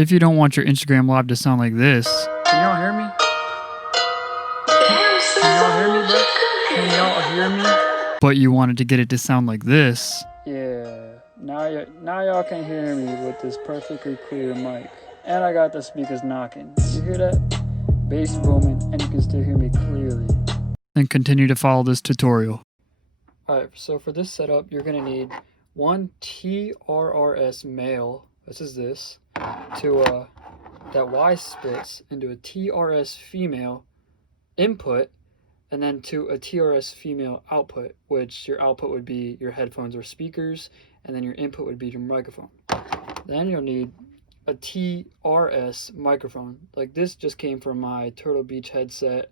If you don't want your Instagram live to sound like this, can y'all hear me? Can y'all hear me, bro? Can y'all hear me? But you wanted to get it to sound like this. Yeah, now y'all can hear me with this perfectly clear mic. And I got the speakers knocking. You hear that? Bass booming, and you can still hear me clearly. Then continue to follow this tutorial. Alright, so for this setup, you're going to need one TRRS male, this is this, to that Y splits into a TRS female input, and then to a TRS female output, which your output would be your headphones or speakers, and then your input would be your microphone. Then you'll need a TRS microphone. Like this just came from my Turtle Beach headset.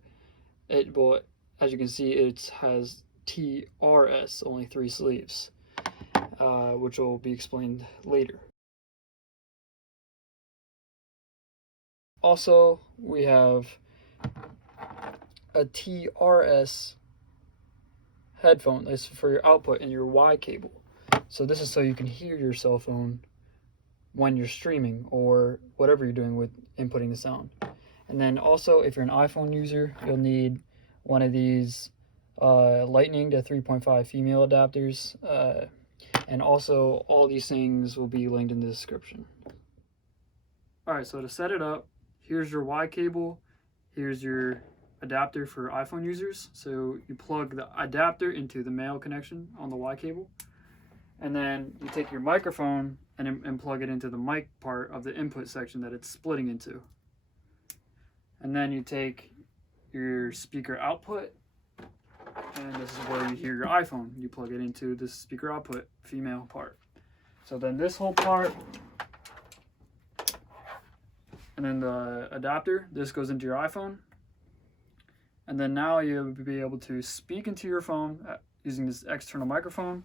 Well, as you can see, it has TRS, only 3 sleeves, which will be explained later. Also, we have a TRS headphone. This is for your output and your Y cable. So this is so you can hear your cell phone when you're streaming or whatever you're doing with inputting the sound. And then also, if you're an iPhone user, you'll need one of these Lightning to 3.5 female adapters. And also, all these things will be linked in the description. Alright, so to set it up, here's your Y cable, here's your adapter for iPhone users. So you plug the adapter into the male connection on the Y cable, and then you take your microphone and plug it into the mic part of the input section that it's splitting into. And then you take your speaker output, and this is where you hear your iPhone. You plug it into the speaker output female part. So then this whole part, and then the adapter, this goes into your iPhone. And then now you'll be able to speak into your phone using this external microphone,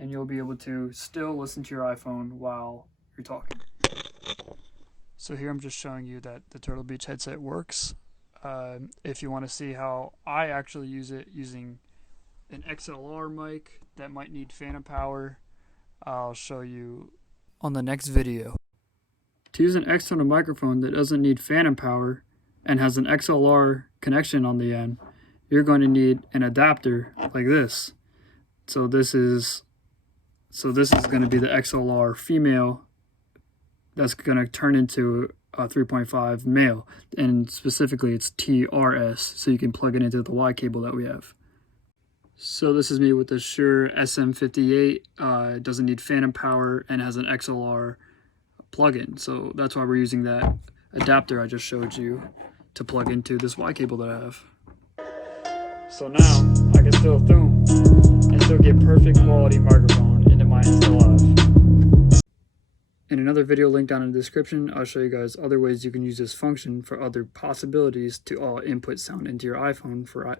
and you'll be able to still listen to your iPhone while you're talking. So here I'm just showing you that the Turtle Beach headset works. If you want to see how I actually use it using an XLR mic that might need phantom power, I'll show you on the next video. To use an external microphone that doesn't need phantom power and has an XLR connection on the end, you're going to need an adapter like this. So this is going to be the XLR female that's going to turn into a 3.5 male, and specifically it's TRS, so you can plug it into the Y cable that we have. So this is me with the Shure SM58. It doesn't need phantom power and has an XLR plug-in, so that's why we're using that adapter I just showed you to plug into this Y cable that I have. So now I can still zoom and still get perfect quality microphone into my Insta Live. In another video linked down in the description, I'll show you guys other ways you can use this function for other possibilities to all input sound into your iPhone for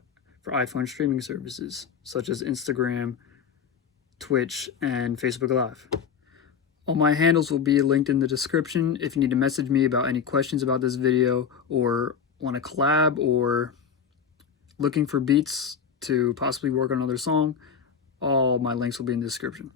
iPhone streaming services, such as Instagram, Twitch, and Facebook Live. All my handles will be linked in the description if you need to message me about any questions about this video, or want to collab, or looking for beats to possibly work on another song. All my links will be in the description.